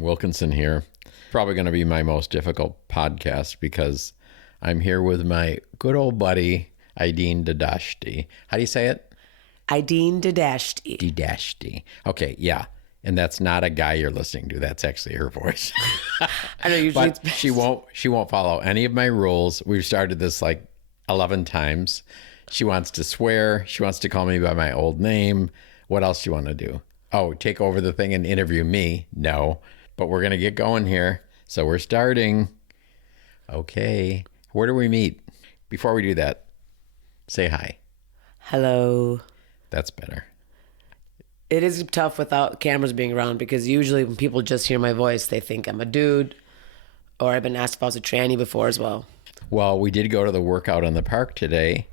morning. Wilkinson here. Probably going to be my most difficult podcast because I'm here with my good old buddy, Ideene Dehdashti. How do you say it? Ideene Dehdashti. Dehdashti. Okay, yeah. And that's not a guy you're listening to. That's actually her voice. I know usually but she won't follow any of my rules. We've started this like 11 times. She wants to swear. She wants to call me by my old name. What else do you want to do? Oh, take over the thing and interview me? No. But we're going to get going here. So we're starting. Okay. Where do we meet? Before we do that, say hi. Hello. That's better. It is tough without cameras being around because usually when people just hear my voice, they think I'm a dude, or I've been asked if I was a tranny before as well. Well, we did go to the workout in the park today,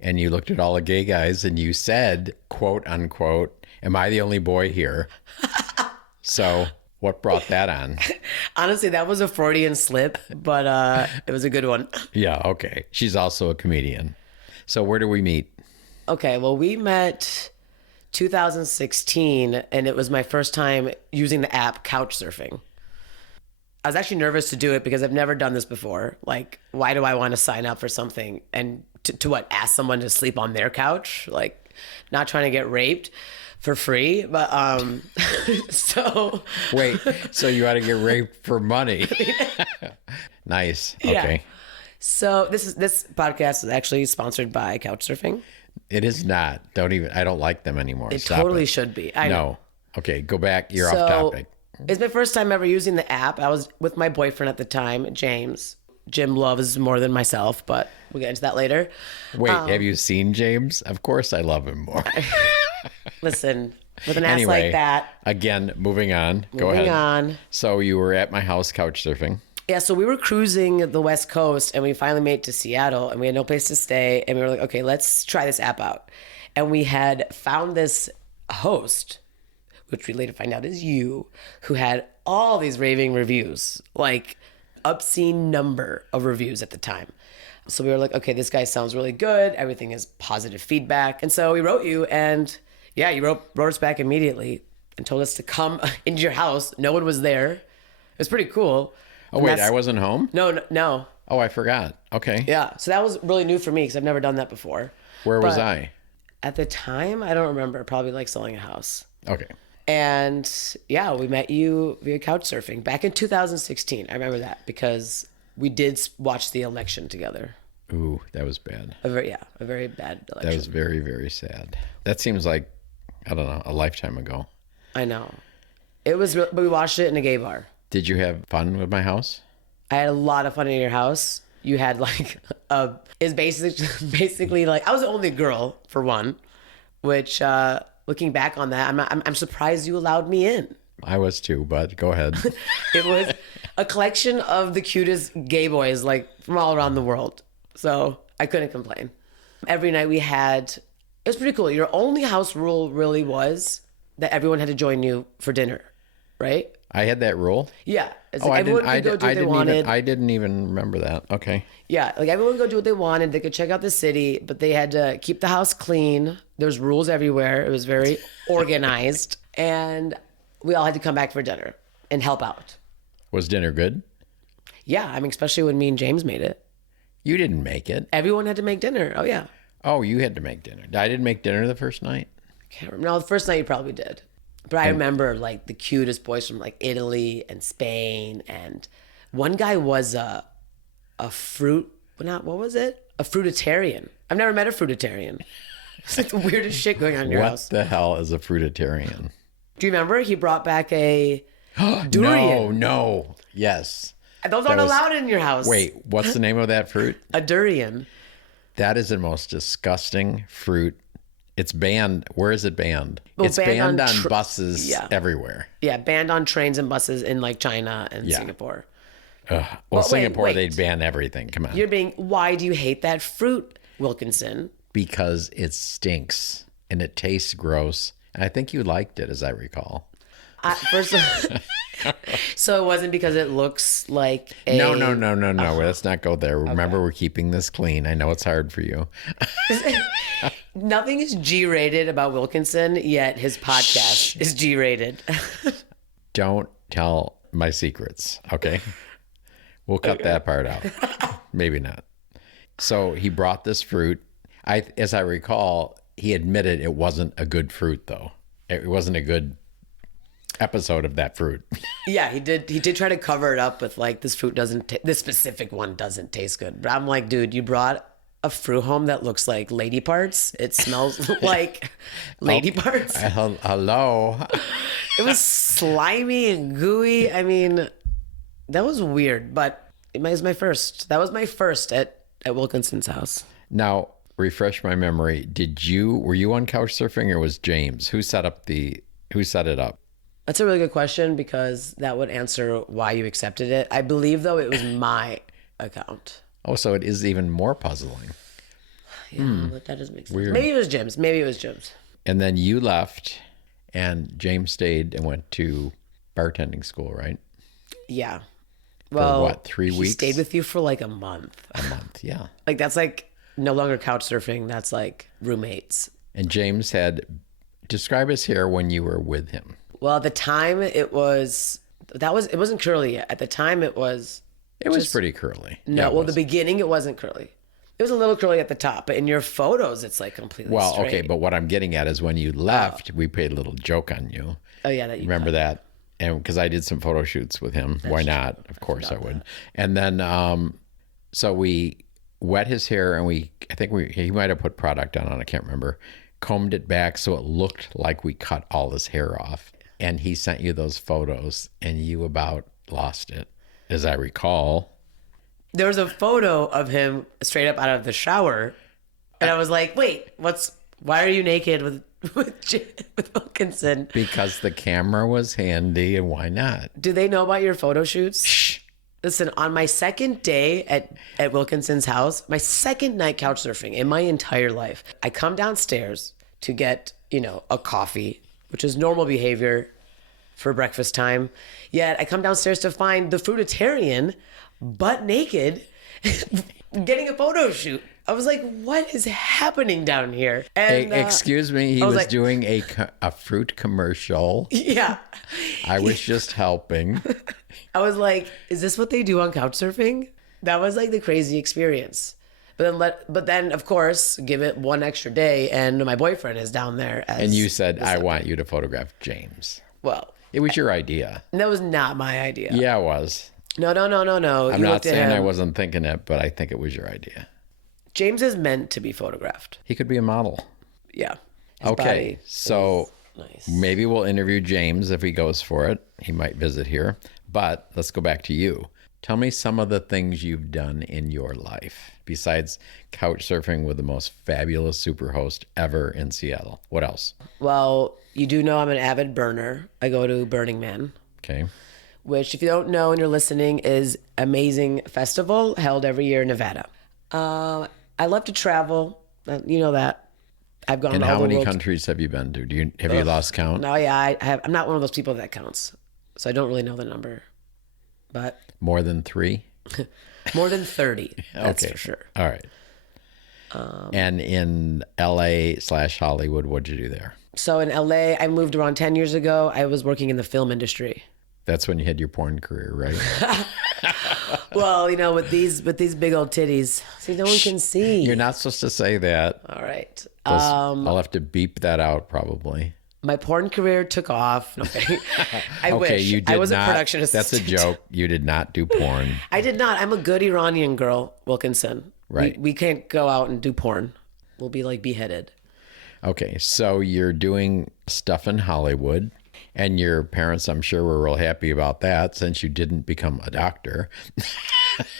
and you looked at all the gay guys and you said, quote unquote, am I the only boy here? So what brought that on? Honestly, that was a Freudian slip, but it was a good one. Yeah, okay. She's also a comedian. So where do we meet? Okay, well, we met 2016, and it was my first time using the app Couchsurfing. I was actually nervous to do it because I've never done this before. Like, why do I want to sign up for something and to what, ask someone to sleep on their couch? Like, not trying to get raped for free, but so wait, so you ought to get raped for money? Nice. Okay. Yeah. So this podcast is actually sponsored by Couchsurfing. It is not. I don't like them anymore. It Stop totally it. should be. I know. Okay, go back. You're off topic. It's my first time ever using the app. I was with my boyfriend at the time, James. Jim loves more than myself, but we'll get into that later. Wait, have you seen James? Of course I love him more. Listen, with an ass like that. Again, moving on. Go ahead. Moving on. So you were at my house couch surfing. Yeah, so we were cruising the West Coast, and we finally made it to Seattle, and we had no place to stay, and we were like, okay, let's try this app out. And we had found this host, which we later find out is you, who had all these raving reviews, like obscene number of reviews at the time. So we were like, okay, this guy sounds really good. Everything is positive feedback. And so we wrote you, and yeah, you wrote us back immediately and told us to come into your house. No one was there. It was pretty cool. Oh, wait, I wasn't home? No. Oh, I forgot. Okay. Yeah, so that was really new for me because I've never done that before. Where was I? At the time, I don't remember. Probably like selling a house. Okay. And yeah, we met you via Couchsurfing back in 2016. I remember that because we did watch the election together. Ooh, that was bad. A very bad election. That was very, very sad. That seems like, I don't know, a lifetime ago. I know. It was, but we watched it in a gay bar. Did you have fun with my house? I had a lot of fun in your house. You had like is basically like, I was the only girl for one, which looking back on that, I'm surprised you allowed me in. I was too, but go ahead. It was a collection of the cutest gay boys like from all around the world. So I couldn't complain. Every night it was pretty cool. Your only house rule really was that everyone had to join you for dinner, right? I had that rule? Yeah. It's like everyone could go do what they wanted. I didn't even remember that. Okay. Yeah. Like everyone could go do what they wanted. They could check out the city, but they had to keep the house clean. There's rules everywhere. It was very organized. And we all had to come back for dinner and help out. Was dinner good? Yeah. I mean, especially when me and James made it. You didn't make it. Everyone had to make dinner. Oh, yeah. Oh, you had to make dinner. I didn't make dinner the first night? I can't remember. No, the first night you probably did. But I remember like the cutest boys from like Italy and Spain, and one guy was a fruitarian. I've never met a fruitarian. It's like the weirdest shit going on in your house. What the hell is a fruitarian? Do you remember he brought back a durian? No. Yes. Those aren't allowed in your house. Wait, what's the name of that fruit? A durian. That is the most disgusting fruit. It's banned. Where is it banned? Well, it's banned on buses everywhere. Yeah, banned on trains and buses in like China and Singapore. Well, Singapore, they'd ban everything. Come on. Why do you hate that fruit, Wilkinson? Because it stinks and it tastes gross. And I think you liked it, as I recall. So it wasn't because it looks like a... No. Let's not go there. Remember, we're keeping this clean. I know it's hard for you. Nothing is G-rated about Wilkinson, yet his podcast is G-rated. Don't tell my secrets. Okay. We'll cut that part out. Maybe not. So he brought this fruit. As I recall, he admitted it wasn't a good fruit, though. It wasn't a good episode of that fruit. Yeah, he did try to cover it up with like, this fruit this specific one doesn't taste good. But I'm like, dude, you brought a fruit home that looks like lady parts. It smells like lady parts. Hello. It was slimy and gooey. I mean, that was weird, but it was my first. That was my first at Wilkinson's house. Now, refresh my memory. Were you on Couchsurfing or was James? Who set it up? That's a really good question because that would answer why you accepted it. I believe, though, it was my account. Oh, so it is even more puzzling. Yeah, but that doesn't make sense. Weird. Maybe it was Jim's. And then you left and James stayed and went to bartending school, right? Yeah. Well, what, 3 weeks? He stayed with you for like a month. A month, yeah. Like, that's like no longer couch surfing. That's like roommates. And James describe his hair when you were with him. Well, at the time it wasn't curly yet. At the time it was pretty curly. No, Yeah, well, the beginning it wasn't curly. It was a little curly at the top, but in your photos it's like completely straight. Okay, but what I'm getting at is when you left, we played a little joke on you. Oh yeah, that you remember that? And because I did some photo shoots with him. Why not? Of course I would. And then so we wet his hair and he might have put product on it, I can't remember. Combed it back so it looked like we cut all his hair off. And he sent you those photos and you about lost it, as I recall. There was a photo of him straight up out of the shower. And I was like, wait, why are you naked with Wilkinson? Because the camera was handy and why not? Do they know about your photo shoots? Shh. Listen, on my second day at Wilkinson's house, my second night couch surfing in my entire life, I come downstairs to get, a coffee, which is normal behavior for breakfast time. Yet I come downstairs to find the fruitarian butt naked getting a photo shoot. I was like, what is happening down here? And excuse me, he was doing a fruit commercial. Yeah. I was just helping. I was like, is this what they do on Couchsurfing? That was like the crazy experience. But then of course, give it one extra day and my boyfriend is down there. And you said, I want you to photograph James. Well. It was your idea. That was not my idea. Yeah, it was. No. I'm not saying I wasn't thinking it, but I think it was your idea. James is meant to be photographed. He could be a model. Yeah. Okay, so nice. Maybe we'll interview James if he goes for it. He might visit here. But let's go back to you. Tell me some of the things you've done in your life besides couch surfing with the most fabulous superhost ever in Seattle. What else? Well, you do know I'm an avid burner. I go to Burning Man. Okay. Which, if you don't know and you're listening, is an amazing festival held every year in Nevada. I love to travel. You know that. I've gone. And all how the many world. countries have you been to? Have you lost count? No, yeah, I'm not one of those people that counts, so I don't really know the number. But more than 3? More than 30. That's okay. For sure. All right. And in LA/Hollywood, what'd you do there? So in LA, I moved around 10 years ago. I was working in the film industry. That's when you had your porn career, right? Well, with these big old titties. See, no one can see. You're not supposed to say that. All right. I'll have to beep that out probably. My porn career took off. No, I okay, wish. You did I was not, a production assistant. That's a joke. You did not do porn. I did not. I'm a good Iranian girl, Wilkinson. Right. We can't go out and do porn. We'll be like beheaded. Okay, so you're doing stuff in Hollywood, and your parents, I'm sure, were real happy about that since you didn't become a doctor.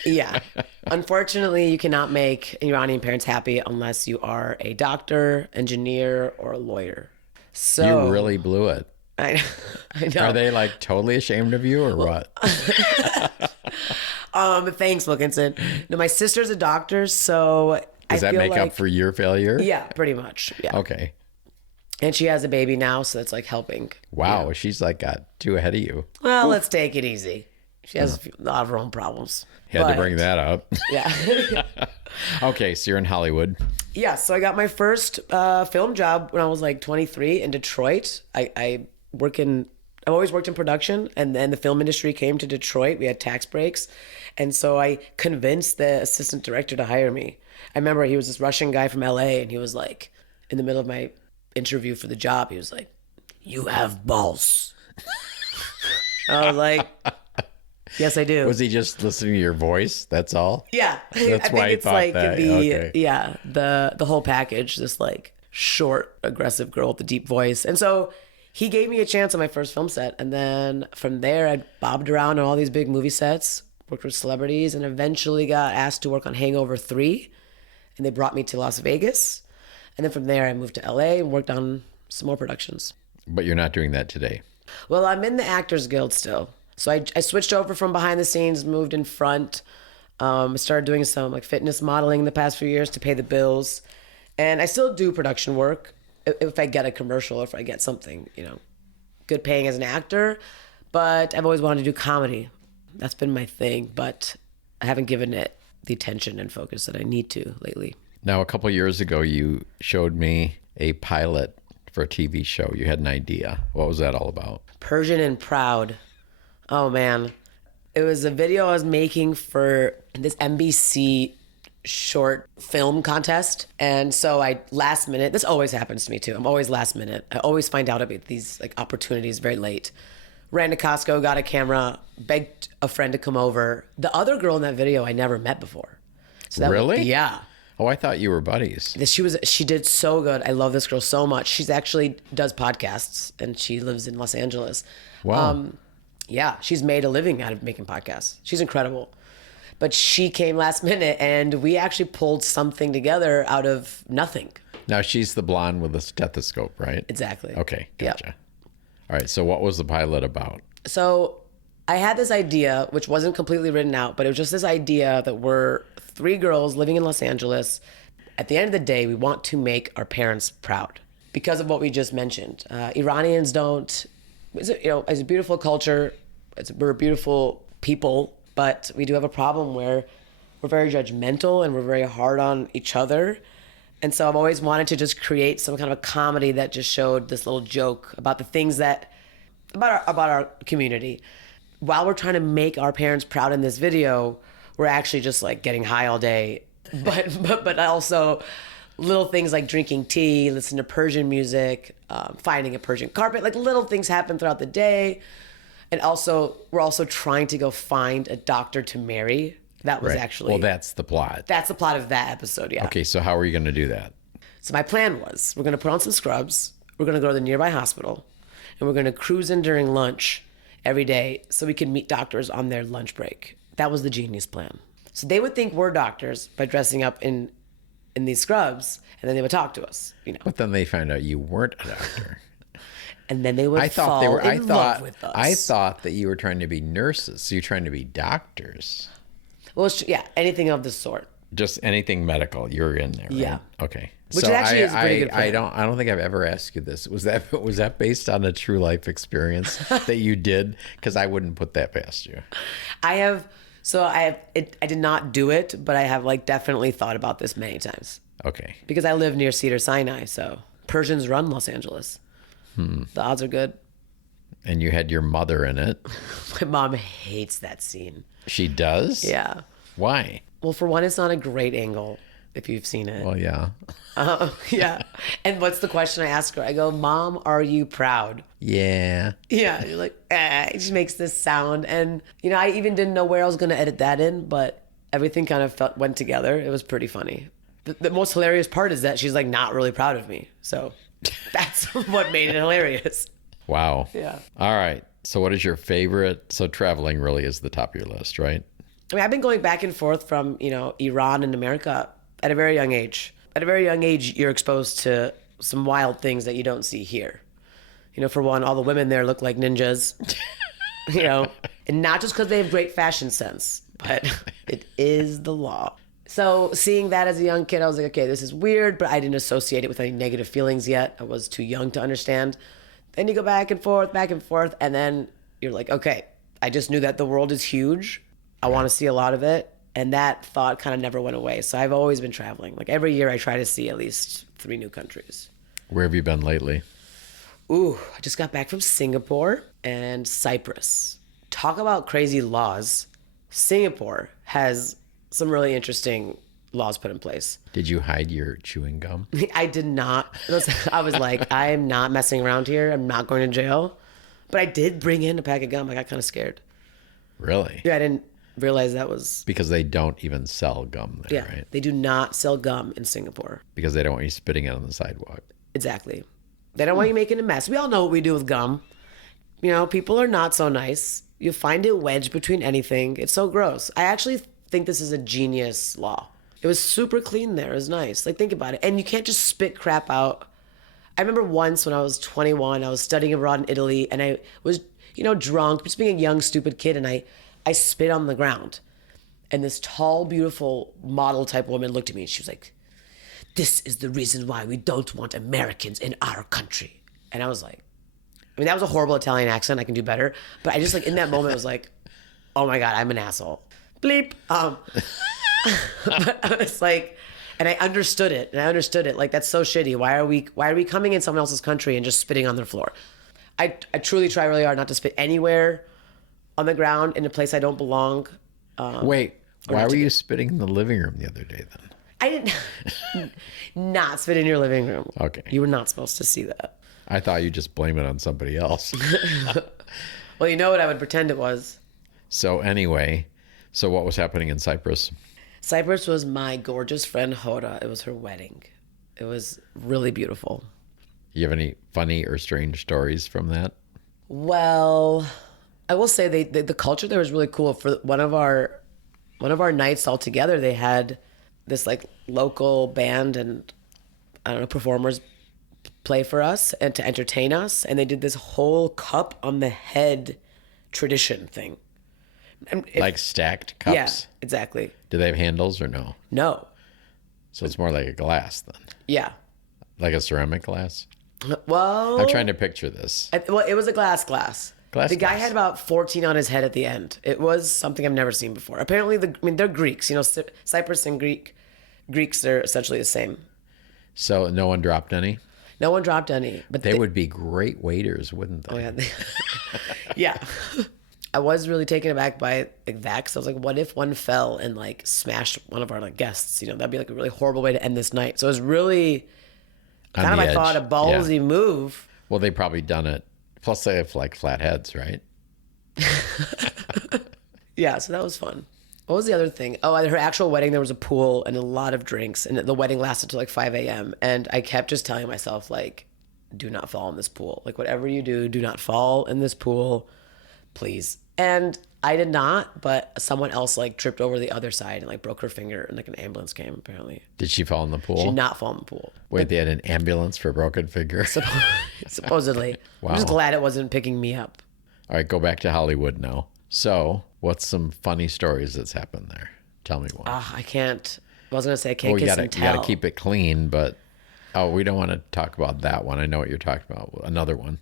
Yeah. Unfortunately, you cannot make Iranian parents happy unless you are a doctor, engineer, or a lawyer. So you really blew it. I know. Are they like totally ashamed of you or what? Thanks, Wilkinson. No, my sister's a doctor, so does that make up for your failure? Yeah, pretty much. Yeah. Okay. And she has a baby now, so that's like helping. Wow, yeah. She's like got 2 ahead of you. Well, let's take it easy. She has a lot of her own problems. Had to bring that up. Yeah. Okay, so you're in Hollywood. Yeah, so I got my first film job when I was like 23 in Detroit. I work in I've always worked in production, and then the film industry came to Detroit. We had tax breaks. And so I convinced the assistant director to hire me. I remember he was this Russian guy from LA, and he was like, in the middle of my interview for the job, he was like, "You have balls." I was like, "Yes, I do." Was he just listening to your voice? That's all? Yeah. That's I why think he it's thought like that. the Okay. the whole package, this like short, aggressive girl with the deep voice. And so he gave me a chance on my first film set. And then from there I bobbed around on all these big movie sets, worked with celebrities, and eventually got asked to work on Hangover 3. And they brought me to Las Vegas. And then from there I moved to LA and worked on some more productions. But you're not doing that today. Well, I'm in the Actors Guild still. So I switched over from behind the scenes, moved in front. Started doing some like fitness modeling the past few years to pay the bills. And I still do production work if I get a commercial or if I get something, good paying as an actor. But I've always wanted to do comedy. That's been my thing, but I haven't given it the attention and focus that I need to lately. Now, a couple of years ago, you showed me a pilot for a TV show. You had an idea. What was that all about? Persian and Proud. Oh, man. It was a video I was making for this NBC short film contest. And so I last minute, this always happens to me too. I'm always last minute. I always find out about these like opportunities very late. Ran to Costco, got a camera, begged a friend to come over. The other girl in that video I never met before. So that Really? Yeah. Oh, I thought you were buddies. She did so good. I love this girl so much. She's actually does podcasts and she lives in Los Angeles. Wow. Yeah, she's made a living out of making podcasts. She's incredible. But she came last minute and we actually pulled something together out of nothing. Now, she's the blonde with the stethoscope, right? Exactly. Okay, Yep. gotcha. All right, so what was the pilot about? So I had this idea, which wasn't completely written out, but it was just this idea that we're 3 girls living in Los Angeles. At the end of the day, we want to make our parents proud because of what we just mentioned. Iranians don't, it's a beautiful culture. We're beautiful people, but we do have a problem where we're very judgmental and we're very hard on each other. And so I've always wanted to just create some kind of a comedy that just showed this little joke about the things about our community. While we're trying to make our parents proud in this video, we're actually just like getting high all day, but also little things like drinking tea, listening to Persian music, finding a Persian carpet, like little things happen throughout the day. And also, we're also trying to go find a doctor to marry. That was Right. actually... Well, that's the plot. That's the plot of that episode, yeah. Okay, so how are you going to do that? So my plan was, we're going to put on some scrubs, we're going to go to the nearby hospital, and we're going to cruise in during lunch every day so we can meet doctors on their lunch break. That was the genius plan. So they would think we're doctors by dressing up in these scrubs, and then they would talk to us, But then they found out you weren't a doctor. And then they would fall in love with us. I thought that you were trying to be nurses, so you're trying to be doctors. Well, yeah, anything of the sort. Just anything medical, you're in there, right? Yeah. Okay. Which actually is a pretty good plan. I don't think I've ever asked you this. Was that based on a true life experience that you did? Because I wouldn't put that past you. I did not do it, but I have like definitely thought about this many times. Okay. Because I live near Cedars-Sinai, so Persians Run Los Angeles. The odds are good. And you had your mother in it. My mom hates that scene. She does? Yeah. Why? Well, for one, it's not a great angle if you've seen it. Well, yeah. Yeah. And what's the question I ask her? I go, "Mom, are you proud?" Yeah. Yeah. You're like, It just makes this sound. And, I even didn't know where I was going to edit that in, but everything kind of went together. It was pretty funny. The most hilarious part is that she's like not really proud of me. So that's what made it hilarious. Wow. Yeah. All right. So what is your favorite? So traveling really is the top of your list, right? I mean, I've been going back and forth from, Iran and America at a very young age. At a very young age, you're exposed to some wild things that you don't see here. For one, all the women there look like ninjas, and not just because they have great fashion sense, but it is the law. So seeing that as a young kid, I was like, okay, this is weird, but I didn't associate it with any negative feelings yet. I was too young to understand. Then you go back and forth, and then you're like, okay, I just knew that the world is huge. I want to see a lot of it. And that thought kind of never went away. So I've always been traveling. Like every year I try to see at least 3 new countries. Where have you been lately? Ooh, I just got back from Singapore and Cyprus. Talk about crazy laws. Singapore has some really interesting laws put in place. Did you hide your chewing gum? I did not. I was like, I am not messing around here. I'm not going to jail. But I did bring in a pack of gum. I got kind of scared. Really? Yeah, I didn't realize that was... Because they don't even sell gum there, Yeah, right? they do not sell gum in Singapore. Because they don't want you spitting it on the sidewalk. Exactly. They don't want you making a mess. We all know what we do with gum. You know, people are not so nice. You find it wedged between anything. It's so gross. I actually think this is a genius law. It was super clean there. It was nice. Like, think about it. And you can't just spit crap out. I remember once when I was 21, I was studying abroad in Italy, and I was, you know, drunk, just being a young, stupid kid, and I spit on the ground. And this tall, beautiful model type woman looked at me, and she was like, "This is the reason why we don't want Americans in our country." And I was like, I mean, that was a horrible Italian accent. I can do better. But I just, like, in that moment, was like, oh my God, I'm an asshole. Bleep. But I was like, and I understood it. Like, that's so shitty. Why are we coming in someone else's country and just spitting on their floor? I truly try really hard not to spit anywhere on the ground in a place I don't belong. Wait, why were you spitting in the living room the other day then? I didn't not spit in your living room. Okay. You were not supposed to see that. I thought you'd just blame it on somebody else. Well, you know what I would pretend it was. So anyway, what was happening in Cyprus? Cyprus was my gorgeous friend Hora. It was her wedding. It was really beautiful. You have any funny or strange stories from that? Well, I will say the culture there was really cool. For one of our nights all together, they had this like local band and I don't know, performers play for us and to entertain us, and they did this whole cup on the head tradition thing. Like stacked cups? Yeah, exactly. Do they have handles or no? No. So it's more like a glass then? Yeah. Like a ceramic glass? Well, I'm trying to picture this. Well, it was a glass. The guy glass. had about 14 on his head at the end. It was something I've never seen before. Apparently, they're Greeks. You know, Cyprus and Greeks are essentially the same. So no one dropped any? No one dropped any. But They would be great waiters, wouldn't they? Oh, yeah. Yeah. I was really taken aback by like, that because I was like, what if one fell and like smashed one of our like guests? You know, that'd be like a really horrible way to end this night. So it was really On kind of, the I thought, a edge. ballsy Yeah. move. Well, they probably done it. Plus they have like flat heads, right? Yeah, so that was fun. What was the other thing? Oh, at her actual wedding, there was a pool and a lot of drinks, and the wedding lasted till like 5 a.m. And I kept just telling myself, like, do not fall in this pool. Like, whatever you do not fall in this pool, please. And I did not, but someone else like tripped over the other side and like broke her finger, and like an ambulance came, apparently. Did she fall in the pool? She did not fall in the pool. Wait, they had an ambulance for a broken finger? Supposedly. Wow. I'm just glad it wasn't picking me up. All right, go back to Hollywood now. So what's some funny stories that's happened there? Tell me one. I can't. I was going to say I can't Well, you kiss gotta, and you tell. gotta keep it clean, but we don't want to talk about that one. I know what you're talking about. Another one.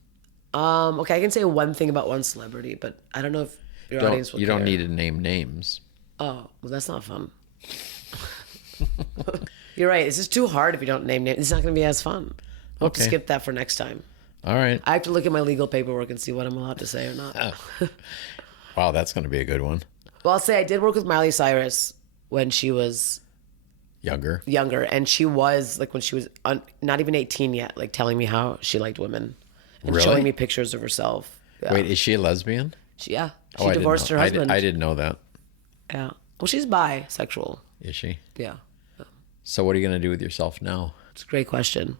Okay, I can say one thing about one celebrity, but I don't know if your audience will You care. don't need to name names. Oh, well, that's not fun. You're right. This is too hard if you don't name names. It's not going to be as fun. I'll Okay. skip that for next time. All right. I have to look at my legal paperwork and see what I'm allowed to say or not. Wow, that's going to be a good one. Well, I'll say I did work with Miley Cyrus when she was Younger. younger, and she was like when she was not even 18 yet, like telling me how she liked women and Really? showing me pictures of herself. Yeah. Wait, is she a lesbian? She I didn't divorced know. her husband. I didn't know that. Yeah. Well, she's bisexual. Is she? Yeah. So what are you going to do with yourself now? It's a great question.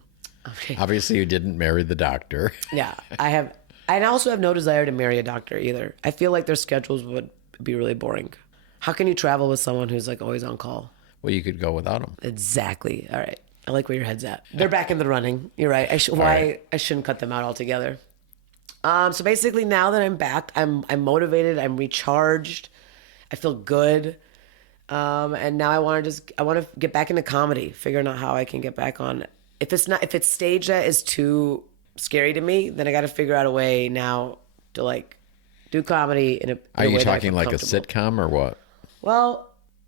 Okay. Obviously, you didn't marry the doctor. Yeah, I have. I also have no desire to marry a doctor either. I feel like their schedules would be really boring. How can you travel with someone who's like always on call? Well, you could go without him. Exactly. All right. I like where your head's at. They're back in the running. You're right. I shouldn't cut them out altogether. So basically, now that I'm back, I'm motivated. I'm recharged. I feel good. And now I want to get back into comedy, figuring out how I can get back on. If it's stage that is too scary to me, then I got to figure out a way now to like do comedy in a Are way you that I talking feel like a comfortable. sitcom or what? Well,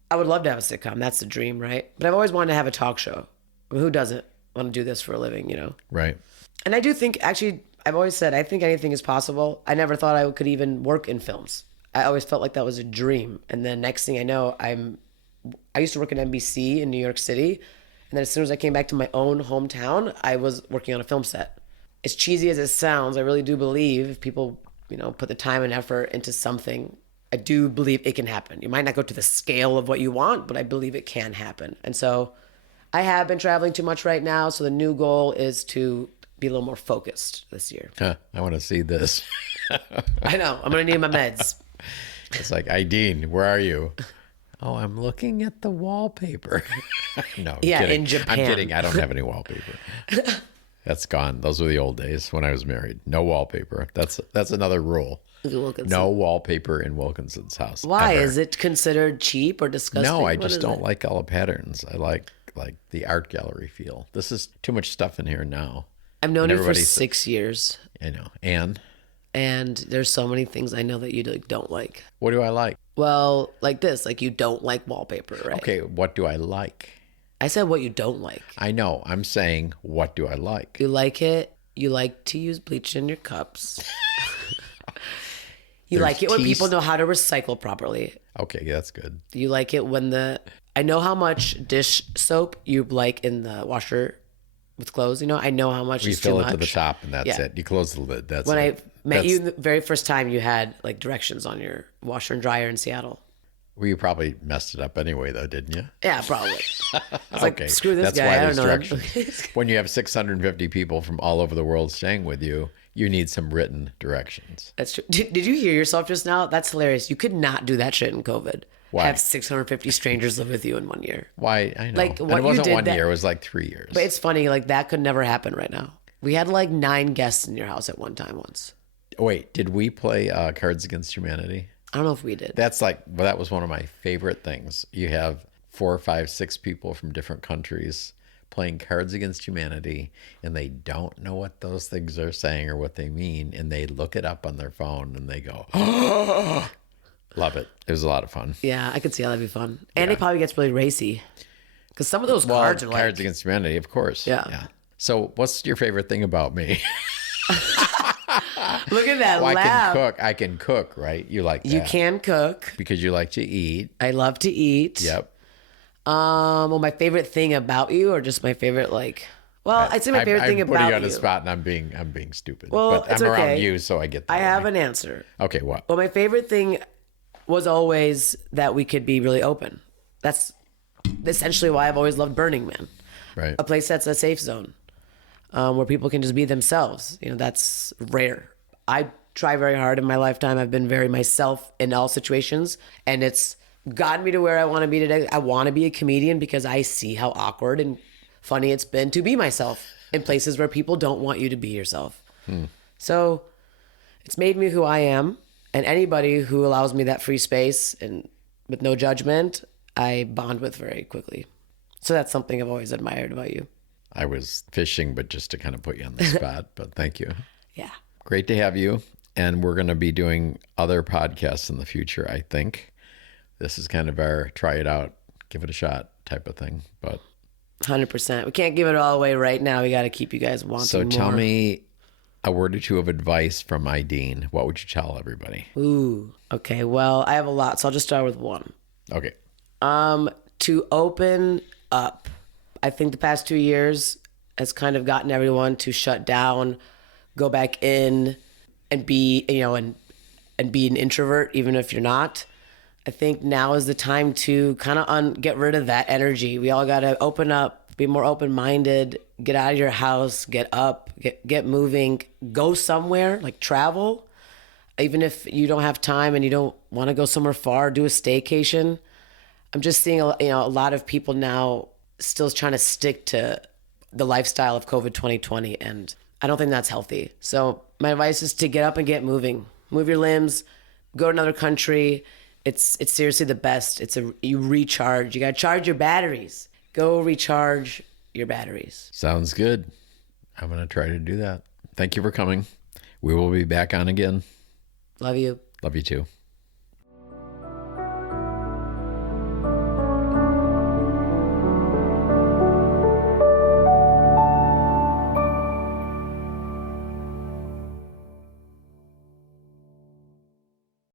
I would love to have a sitcom. That's the dream, right? But I've always wanted to have a talk show. I mean, who doesn't want to do this for a living, you know? Right. And I do think, actually, I've always said I think anything is possible. I never thought I could even work in films. I always felt like that was a dream. And then next thing I know, I used to work at NBC in New York City. And then as soon as I came back to my own hometown, I was working on a film set. As cheesy as it sounds, I really do believe if people, put the time and effort into something, I do believe it can happen. You might not go to the scale of what you want, but I believe it can happen. And so I have been traveling too much right now. So the new goal is to be a little more focused this year. I want to see this. I know. I'm going to need my meds. It's like, Ideene, where are you? Oh, I'm looking at the wallpaper. No, I'm kidding. In Japan. I'm kidding. I don't have any wallpaper. That's gone. Those were the old days when I was married. No wallpaper. That's another rule. No wallpaper in Wilkinson's house. Why? Ever. Is it considered cheap or disgusting? No, I just don't like all the patterns. I like the art gallery feel. This is too much stuff in here now. I've known you for 6 years. I know. And there's so many things I know that you don't like. What do I like? Well, like this, like you don't like wallpaper, right? Okay, what do I like? I said what you don't like. I know. I'm saying, what do I like? You like it. You like to use bleach in your cups. You like it when people know how to recycle properly. Okay, that's good. You like it when I know how much dish soap you like in the washer with clothes. I know how much You is too fill much. it to the top and that's it. You close the lid. That's when it. I met you the very first time, you had like directions on your washer and dryer in Seattle. Well, you probably messed it up anyway, though, didn't you? Yeah, probably. I was like, screw this that's guy. why I don't know. directions. When you have 650 people from all over the world staying with you, you need some written directions. That's true. Did you hear yourself just now? That's hilarious. You could not do that shit in COVID. Why? Have 650 strangers live with you in 1 year. Why? I know. Like, and what it you wasn't did 1 that- year. It was like 3 years. But it's funny. Like, that could never happen right now. We had like 9 guests in your house at one time once. Wait, did we play Cards Against Humanity? I don't know if we did. That was one of my favorite things. You have 4, 5, 6 people from different countries playing Cards Against Humanity, and they don't know what those things are saying or what they mean, and they look it up on their phone and they go, oh, love it. It was a lot of fun. Yeah, I could see how that'd be fun. And it probably gets really racy. Because some of those cards are like... Cards Against Humanity, of course. Yeah. So what's your favorite thing about me? Look at that Well, laugh. I can cook, right? You like that. You can cook. Because you like to eat. I love to eat. Yep. Well, my favorite thing about you, or just my favorite, like... Well, I'd say my favorite thing about you... I'm putting you on the spot, and I'm being stupid. Well, but it's I'm around okay. you, so I get that. I have an answer. Okay, what? Well, my favorite thing was always that we could be really open. That's essentially why I've always loved Burning Man. Right. A place that's a safe zone, where people can just be themselves. That's rare. I try very hard in my lifetime. I've been very myself in all situations, and it's gotten me to where I want to be today. I want to be a comedian because I see how awkward and funny it's been to be myself in places where people don't want you to be yourself. So it's made me who I am, and anybody who allows me that free space and with no judgment, I bond with very quickly. So that's something I've always admired about you. I was fishing, but just to kind of put you on the spot, but thank you. Yeah. Great to have you. And we're going to be doing other podcasts in the future, I think. This is kind of our try it out, give it a shot type of thing. But 100%. We can't give it all away right now. We got to keep you guys wanting so more. tell me a word or two of advice from Ideene. What would you tell everybody? Ooh. Okay. Well, I have a lot, so I'll just start with one. Okay. To open up. I think the past 2 years has kind of gotten everyone to shut down, go back in, and be, and be an introvert, even if you're not. I think now is the time to kind of get rid of that energy. We all got to open up, be more open-minded, get out of your house, get up, get moving, go somewhere, like travel. Even if you don't have time and you don't want to go somewhere far, do a staycation. I'm just seeing a lot of people now still trying to stick to the lifestyle of COVID 2020, and I don't think that's healthy. So my advice is to get up and get moving. Move your limbs, go to another country. It's seriously the best. You recharge. You got to charge your batteries. Go recharge your batteries. Sounds good. I'm going to try to do that. Thank you for coming. We will be back on again. Love you. Love you too.